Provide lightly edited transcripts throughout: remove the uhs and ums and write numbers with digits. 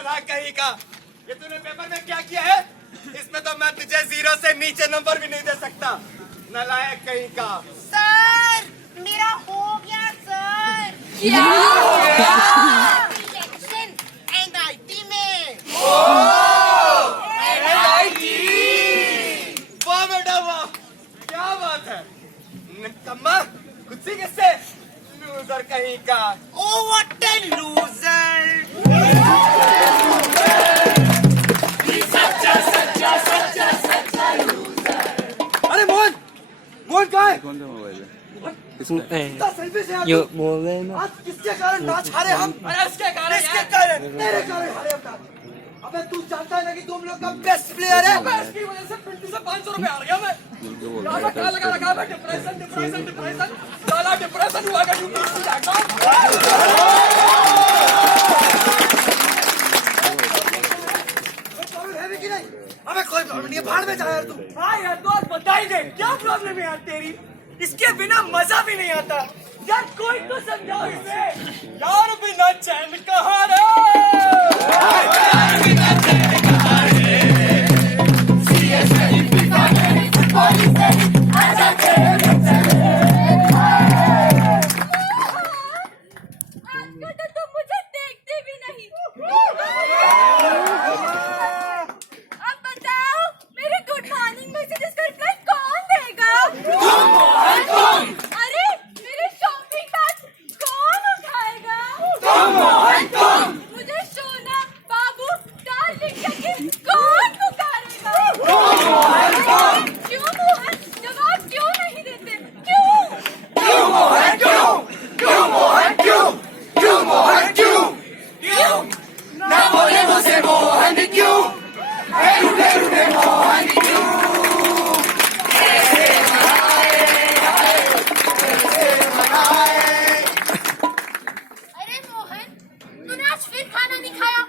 गधा कहीं का। ये तूने पेपर में क्या किया है? इसमें तो मैं तुझे 0 से नीचे नंबर भी नहीं दे सकता। नालायक कहीं का। सर मेरा हो गया सर। क्या हो गया? इलेक्शन एनआईटी में। एनआईटी। वाह बेटा वाह, क्या बात है। निकम्मा खुद से किससे? लूजर कहीं का। Oh what a loser. अरे मोहन, मोहन कहाँ है? कौन सा मोबाइल है? इतना सेल्फी से ये बोल रहे हैं ना। आज किसके कारण मैच हारे हम? अरे उसके कारण किसके कारण? तेरे कारण हारे हम मैच। अबे तू जानता है ना कि तुम लोग का बेस्ट प्लेयर है। इसकी वजह से पिंटू से 500 रुपए हार गया मैं। यहाँ पे क्या लगा रखा है? डिप्रेशन डिप्रेशन डिप्रेशन, साला डिप्रेशन हुआ का यूपी है भी कि नहीं? अबे कोई प्रॉब्लम नहीं है, भाड़ में जा यार तू। हाँ यार तो आज बता ही दे क्या प्रॉब्लम है यार तेरी। इसके बिना मजा भी नहीं आता यार, कोई तो समझाओ इसे यार। बिना चैन कहाँ रे, आजकल तो तुम मुझे देखते भी नहीं। अब बताओ मेरे गुड मॉर्निंग मैसेजेस का रिप्लाई कौन देगा? अरे मेरे शॉपिंग बैग कौन उठाएगा? मुझे सोना बाबू डार्लिंग करके कौन पुकारेगा? क्यों मोहन जवाब क्यों नहीं देते? क्यों? ना बोले मुझसे मोहन क्यों? अरे मोहन तूने आज फिर खाना नहीं खाया।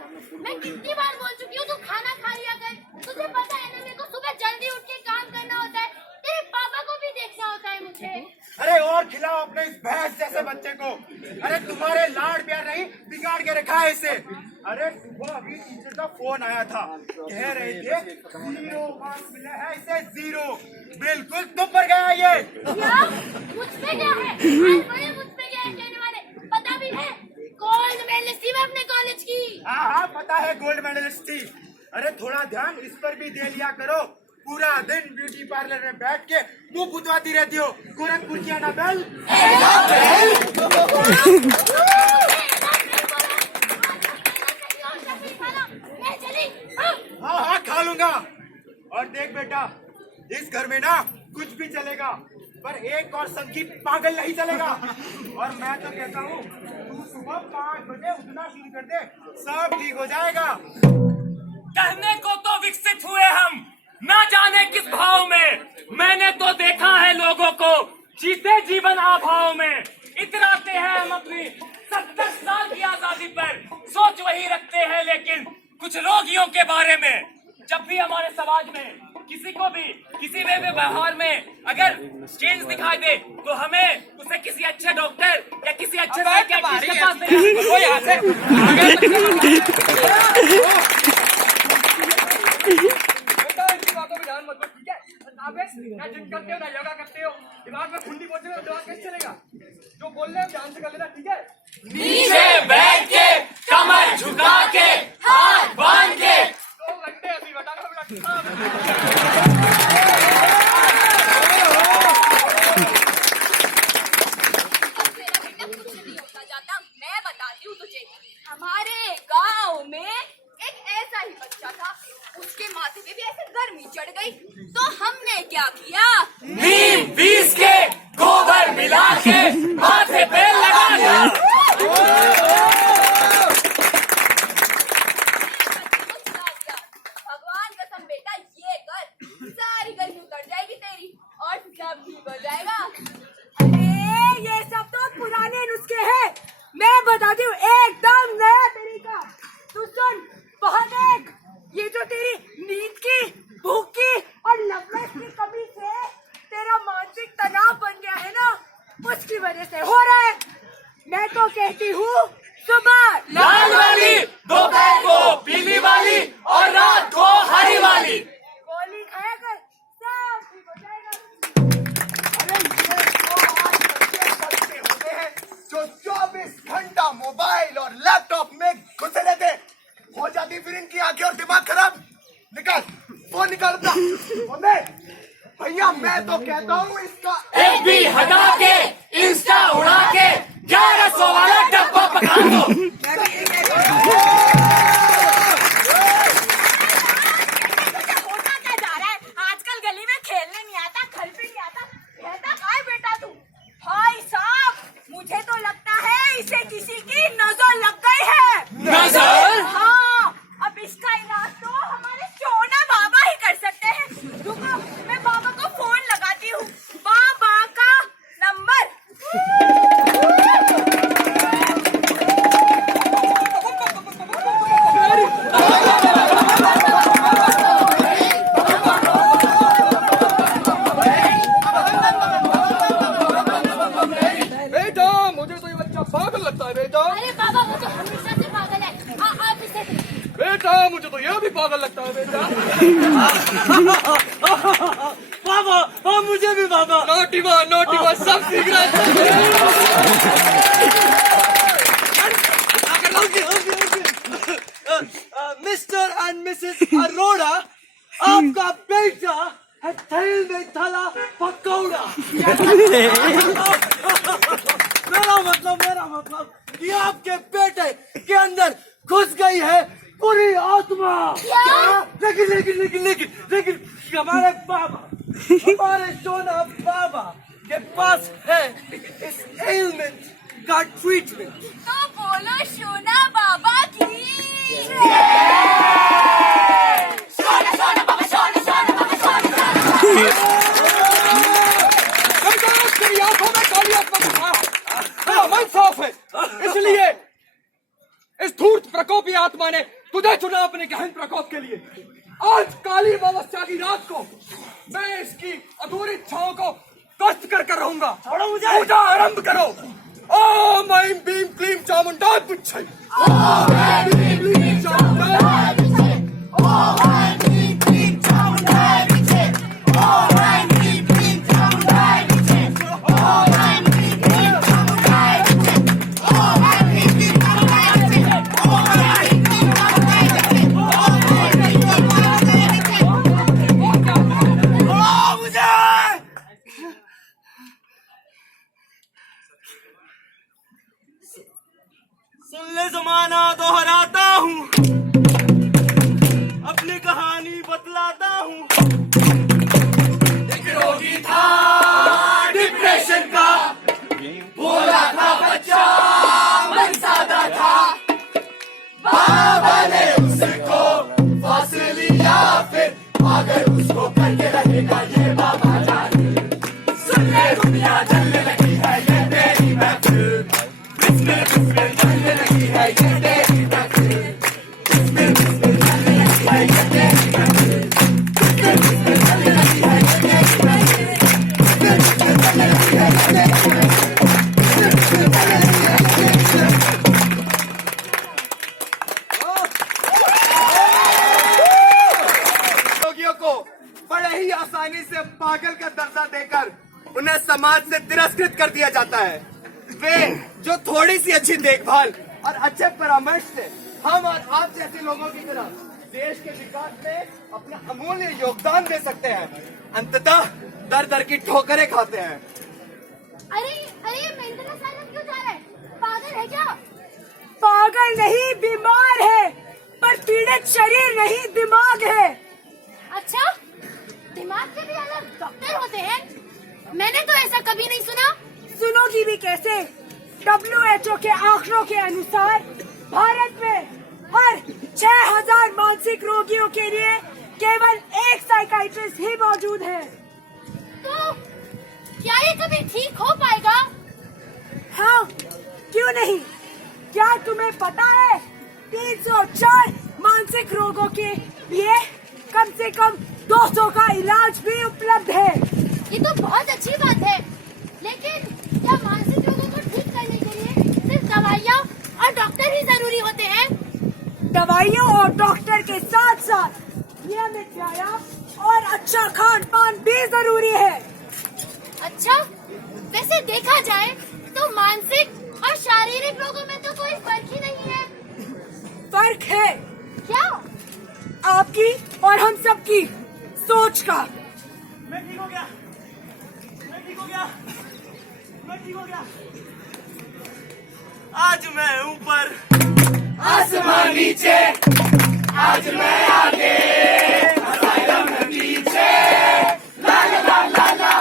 मैं कितनी बार बोल चुकी हूँ तू खाना खा लिया कर। तुझे पता है ना मेरे को सुबह जल्दी उठ के काम करना होता है, तेरे पापा को भी देखना होता है मुझे। अरे और खिलाओ अपने इस भैंस जैसे बच्चे को। अरे तुम्हारे लाड प्यार नहीं बिगाड़ के रखा है इसे। अरे सुबह अभी टीचर का फोन आया था, कह रहे थे 0 मार्क्स मिले हैं इसे 0। बिल्कुल तुम पर गया ये। क्या मुझ पे क्या है? आज बड़े मुझ पे क्या है कहने वाले, पता भी है गोल्ड मेडलिस्ट थी मैं अपने कॉलेज की। हाँ पता है गोल्ड मेडलिस्ट थी। अरे थोड़ा ध्यान इस पर भी दे लिया करो। पूरा दिन ब्यूटी पार्लर में बैठ के मुंह बुतवाती रहती हो। गोरखपुर की एनाबेल। मैं चली। हाँ खा लूंगा। और देख बेटा, इस घर में ना कुछ भी चलेगा, पर एक और संगीत पागल नहीं चलेगा। और मैं तो कहता हूँ तू सुबह 5 बजे उठना शुरू कर दे, सब ठीक हो जाएगा। कहने को तो विकसित हुए हम ना जाने किस भाव में। मैंने तो देखा है लोगों को जीते जीवन अभाव में। इतराते हैं हम अपनी 70 साल की आजादी पर, सोच वही रखते हैं लेकिन कुछ रोगियों के बारे में। जब भी हमारे समाज में किसी को भी किसी में व्यवहार में अगर चेंज दिखाई दे तो हमें उसे किसी अच्छे डॉक्टर या किसी अच्छे साइकियाट्रिस्ट के पास ले जाना। वो यहाँ से इनकी बातों में ध्यान मत दो, ठीक है? ना जिम करते हो ना योगा करते हो, दिमाग में खुंडी पहुंचे तो दिमाग कैसे चलेगा? जो बोल रहे हो ध्यान से कर लेना, ठीक है? नीचे बैठ के कमर झुका के हाथ बांध के तो लगते अभी बता कुछ नहीं होता जाता, मैं बताती हूँ तुझे। हमारे गांव में एक ऐसा ही बच्चा था, उसके माथे पे भी ऐसे गर्मी चढ़ गई तो हमने क्या किया? नीम पीस के गोबर मिला के माथे पे लगा दिया। भगवान कसम बेटा ये कर, सारी गर्मी उतर जाएगी तेरी और सब ठीक हो जाएगा। अरे ये सब तो पुराने नुस्खे हैं, मैं बताती हूँ एकदम नया तरीका। तू सुन, वहाँ देख, ये जो तेरी नींद की, भूख की और लवलेस की कमी से तेरा मानसिक तनाव बन गया है ना, उसकी वजह फिर इनकी आंखें और दिमाग खराब। निकाल फोन, निकाल अपना। भैया मैं तो कहता हूँ इसका FB हटा के इंस्टा उड़ा के 1100 वाला डब्बा पका दो। होता क्या जा रहा है? आजकल गली में खेलने नहीं आता, घर पे नहीं आता, कहता क्या है बेटा तू? भाई साहब, मुझे तो लगता है इसे किसी की नजर लग गई है। नजर? हाँ, अब इसका इलाज तो हमारे सोना बाबा ही कर सकते हैं। रुको, मैं बाबा को फोन लगाती हूँ। बाबा का नंबर। बेटा मुझे तो ये बच्चा पागल लगता है बेटा। अरे बाबा वो तो हमेशा से पागल है। आप इसे बेटा मुझे तो यह भी पागल लगता है बेटा। बाबा हाँ मुझे भी बाबा। नोटी माँ सब सीख रहा है। मिस्टर एंड मिसेस अरोड़ा, आपका बेटा है थैल में थला पकौड़ा। मेरा मतलब कि आपके बेटे के अंदर घुस गई है पूरी आत्मा। लेकिन हमारे सोना बाबा के पास है इस एलिमेंट का ट्रीटमेंट। तो बोलो सोना बाबा की। तेरी आंखों में काली आत्मा का मन साफ है, इसलिए इस धूर्त प्रकोपी आत्मा ने तुझे चुना अपने गहन प्रकोप के लिए। आज काली अमावस्या की रात को मैं इसकी अधूरी इच्छाओं को कष्ट कर रहूंगा। पूजा आरंभ करो। ओम ऐं भीम क्लीम चामुंडा पुच्छै। ओम ऐं भीम क्लीम चामुंडा पुच्छै। ओम ऐं भीम क्लीम चामुंडा पुच्छै। ओम ऐं भीम क्लीम चामुंडा पुच्छै। ओम ऐं भीम क्लीम चामुंडा पुच्छै। ओम ऐं भीम क्लीम चामुंडा पुच्छै। ओम ऐं भीम क्लीम सुन ले जमाना दोहराता हूँ, अपनी कहानी बतलाता हूँ। एक रोगी था डिप्रेशन का, बोला था बच्चा मन सादा था। बाबा ने उसको फांसी लिया, फिर अगर उसको करके रहेगा ये बाबा जाने। सुन ले दुनिया जलने लगी है ये तेरी महफिल, इसमें जलने लगी है ये तेरी महफिल, इसमें जलने लगी है ये तेरी महफिल, इसमें जलने लगी है ये तेरी महफिल, इसमें जलने लगी है ये तेरी महफिल, इसमें जलने लगी है ये तेरी महफिल। रोगियों को बड़े ही आसानी से पागल का दर्जा देकर उन्हें समाज से तिरस्कृत कर दिया जाता है। वे जो थोड़ी सी अच्छी देखभाल और अच्छे परामर्श से हम और आप जैसे लोगों की तरह देश के विकास में अपना अमूल्य योगदान दे सकते हैं, अंततः दर दर की ठोकरें खाते हैं। अरे ये मेंटल असाइलम क्यों जा रहा है? पागल है क्या? पागल नहीं, बीमार है, पर पीड़ित शरीर नहीं दिमाग है। अच्छा, दिमाग के भी अलग डॉक्टर होते हैं? मैंने तो ऐसा कभी नहीं सुना। सुनोगी भी कैसे? WHO के आंकड़ों के अनुसार भारत में हर 6000 मानसिक रोगियों के लिए केवल एक साइकाइट्रिस्ट ही मौजूद है। तो क्या ये कभी ठीक हो पाएगा? हाँ, क्यों नहीं? क्या तुम्हें पता है 304 मानसिक रोगों के लिए कम से कम 200 का इलाज भी उपलब्ध है। ये तो बहुत अच्छी बात है, लेकिन क्या मानसिक रोगों को ठीक करने के लिए सिर्फ दवाइयाँ और डॉक्टर ही जरूरी होते हैं? दवाइयों और डॉक्टर के साथ साथ नियमित व्यायाम और अच्छा खान पान भी जरूरी है। अच्छा, वैसे देखा जाए तो मानसिक और शारीरिक रोगों में तो कोई फर्क ही नहीं है। फर्क है। क्या? आपकी और हम सबकी सोच का। मैं ठीक हो गया, मैं ठीक हो गया, मैं ठीक हो गया। आज मैं ऊपर, आसमान नीचे, आज मैं आगे, असाइलम में पीछे, ला ला ला ला ला,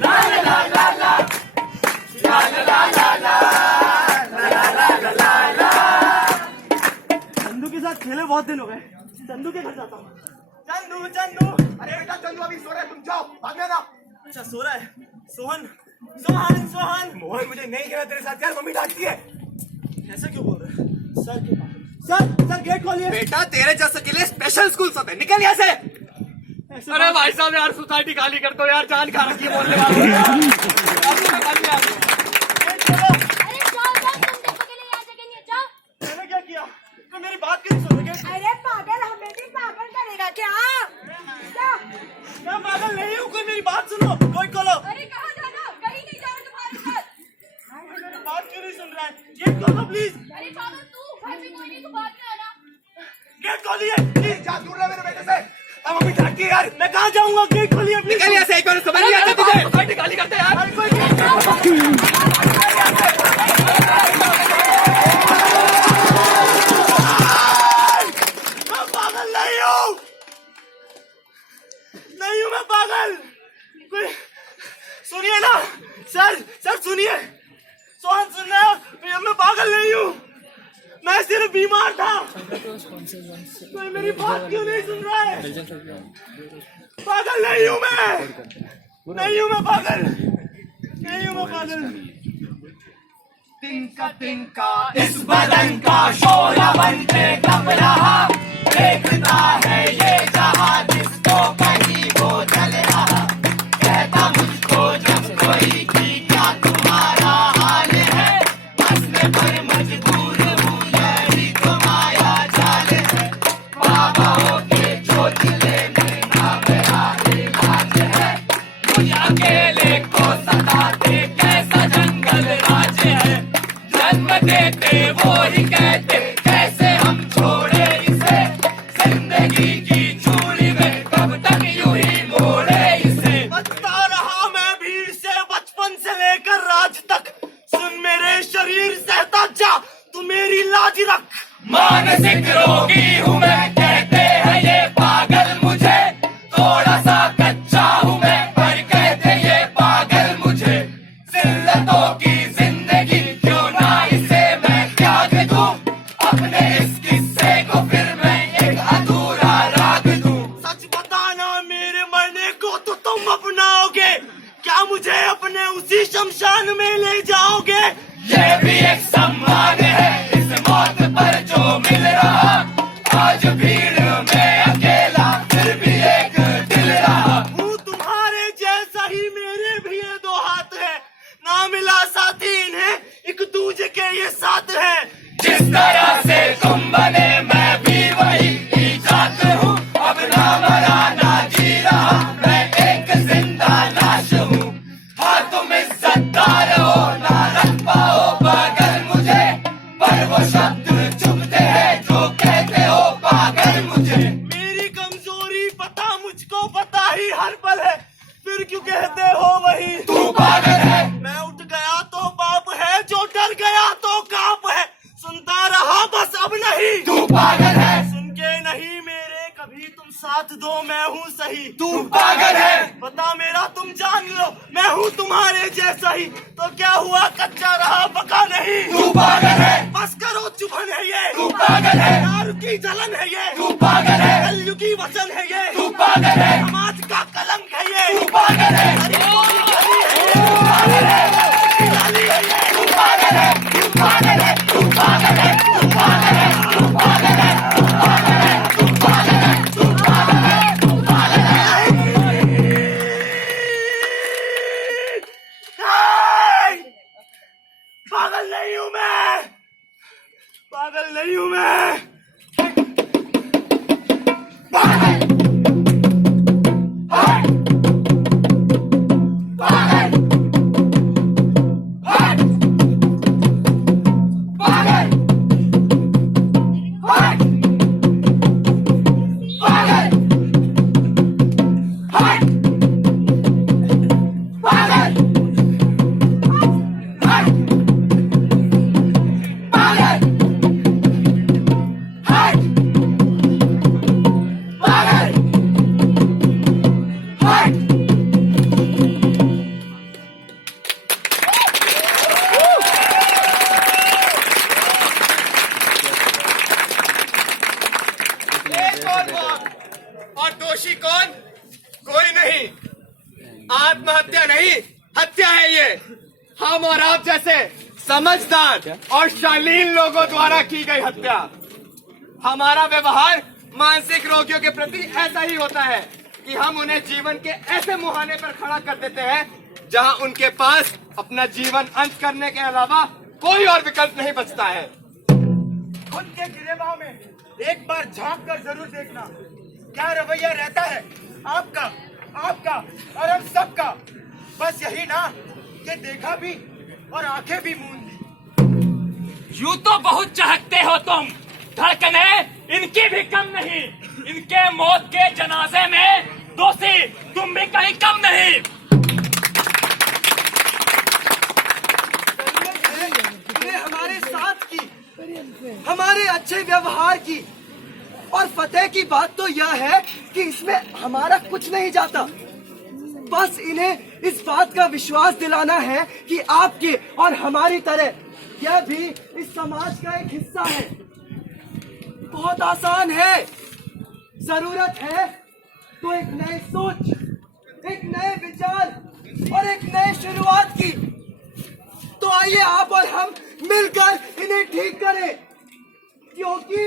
ला ला ला ला ला, ला ला ला ला ला, ला ला ला ला ला। चंदू के साथ खेले बहुत दिन हो गए, चंदू के घर जाता हूँ। चंदू चंदू, अरे बेटा चंदू अभी सो रहा है, तुम जाओ भाग जाना। अच्छा सो रहा है, सोहन सोहन सोहन। मोहन मुझे नहीं खेलना तेरे साथ यार, मम्मी डांटती है। ऐसा क्यों बोल रहे हैं? सर के पास, सर गेट खोलिए। बेटा तेरे जैसे के लिए स्पेशल स्कूल सब है, निकल यहाँ से। अरे भाई साहब यार सोसाइटी खाली कर दो यार, जान खा रखी है बोलने वाले। अरे जाओ जाओ, तुम देखो के लिए यहाँ जगह नहीं है, जाओ। मैंने क्या किया? तो मेरी बात क्यों नहीं सुन रहे? अरे पागल, हमें भी पागल करेगा क्या? क्या? मैं पागल नहीं हूँ, कोई मेरी बात सुनो, कोई खोलो। अरे कहाँ जाना? कहीं नहीं जाना तुम्हारे साथ। मेरी बात क्यों नहीं सुन रहा है? गेट खोलो प्लीज। अरे पागल तू, घर पे कोई नहीं, तू बात में आना। गेट खोलिए प्लीज, जा दूर रह मेरे बेटे से। अब मम्मी डांटती है यार, मैं कहाँ जाऊँगा? गेट खोलिए प्लीज। निकल यहाँ से, एक बार समझ नहीं आता तुझे? सोसाइटी खाली करते यार। अरे कोई गेट मैं पागल नहीं हूँ, नहीं हूँ मैं पागल। कोई सुनिए ना सर, सर सुनिए, सोहन सुन रहे हो? मैं पागल नहीं हूँ, मैं सिर्फ बीमार था। कोई मेरी बात क्यों नहीं सुन रहा है? पागल नहीं हूँ मैं, नहीं हूँ मैं पागल, नहीं हूँ मैं पागल। तिनका तिनका इस बदन का शोला बनके कब रहा, देखता है ये जहां जिसको कहीं वो चल रहा। कहता मुझको जब कोई कि क्या तुम्हारा हाल है, हंसने पर मजबूर हूँ यही तो माया जाल है। बाबाओं के चोचले में ना मेरा इलाज है, मुझ अकेले को सताते कैसा जंगल राज है। जन्म देते वो ही कहते कैसे हम छोड़े इसे, जिंदगी की चूड़ी में कब तक यूं ही मोड़े इसे। बचता रहा मैं भीड़ से बचपन से लेकर आज तक, सुन मेरे शरीर से जा, तू मेरी लाज रख। मानसिक रोगी हूँ मैं, कहते हैं ये पागल मुझे, थोड़ा सा कच्चा हूँ मैं पर कहते ये पागल मुझे। जिल्लतों की जिंदगी क्यों ना इसे मैं त्याग दूं, अपने इस किस्से को फिर मैं एक अधूरा राग दूं। सच बताना मेरे मरने को तो तुम अपनाओगे, क्या मुझे अपने उसी शमशान में ले जाओगे? ये भी एक सम्मान है इस मौत पर जो मिल रहा, आज भीड़ में अकेला फिर भी एक दिल रहा। हूँ तुम्हारे जैसा ही, मेरे भी ये दो हाथ है, ना मिला साथी इन्हें एक दूजे के ये साथ है। जिस तरह से तुम बने मैं भी वही इजात हूँ, अब ना मरा ना जी रहा मैं एक जिंदा लाश हूँ। हाँ तुम इज्जतदार हो ना रख पाओ बगल मुझे, पर वो शब्द चुभते हैं जो कहते हो पागल मुझे। मेरी कमजोरी पता मुझको पता ही हर पल है, फिर क्यों कहते हो वही तू पागल है। मैं उठ गया तो पाप है, जो डर गया तो काप है, सुनता रहा बस अब नहीं। तू पागल है, सुन के नहीं मेरे कभी तुम साथ दो, मैं हूँ सही। तू पागल है, पता मेरा तुम जान लो, मैं हूँ तुम्हारे जैसा ही, तो क्या हुआ कच्चा रहा पका नहीं। तू पागल है, बस करो चुभन है ये, तू पागल है, प्यार की जलन है ये, तू पागल है, कलयुग की वचन है ये, तू पागल है, समाज का कलंक है ये, तू पागल है, गरीबों की गली है ये, तू पागल है, की गली है ये, तू पागल है, तू पागल है, तू पागल है, तू पागल है, तू पागल है, तू पागल है, तू पागल है, तू पागल है, तू पागल है। हाय! पागल नहीं हूँ मैं, पागल नहीं हूँ मैं। पागल, हाय, पागल, हाय, पागल, हाय, कौन हो आप और दोषी कौन? कोई नहीं। आत्महत्या नहीं, हत्या है ये। हम और आप जैसे समझदार और शालीन लोगों द्वारा की गई हत्या। हमारा व्यवहार मानसिक रोगियों के प्रति ऐसा ही होता है कि हम उन्हें जीवन के ऐसे मुहाने पर खड़ा कर देते हैं जहां उनके पास अपना जीवन अंत करने के अलावा कोई और विकल्प नहीं बचता है। खुद के गिरेबान में एक बार झांक कर जरूर देखना, क्या रवैया रहता है आपका और हम सबका। बस यही ना कि देखा भी और आंखें भी मूंद ली। यूं तो बहुत चाहते हो तुम, धड़कने इनकी भी कम नहीं। इनके मौत के जनाजे में दोषी तुम भी कहीं कम नहीं। इन्हें हमारे साथ की, हमारे अच्छे व्यवहार की और फतेह की बात तो यह है कि इसमें हमारा कुछ नहीं जाता। बस इन्हें इस बात का विश्वास दिलाना है कि आपके और हमारी तरह यह भी इस समाज का एक हिस्सा है। बहुत आसान है। जरूरत है तो एक नई सोच, एक नए विचार और एक नई शुरुआत की। तो आइए आप और हम मिलकर इन्हें ठीक करें, क्योंकि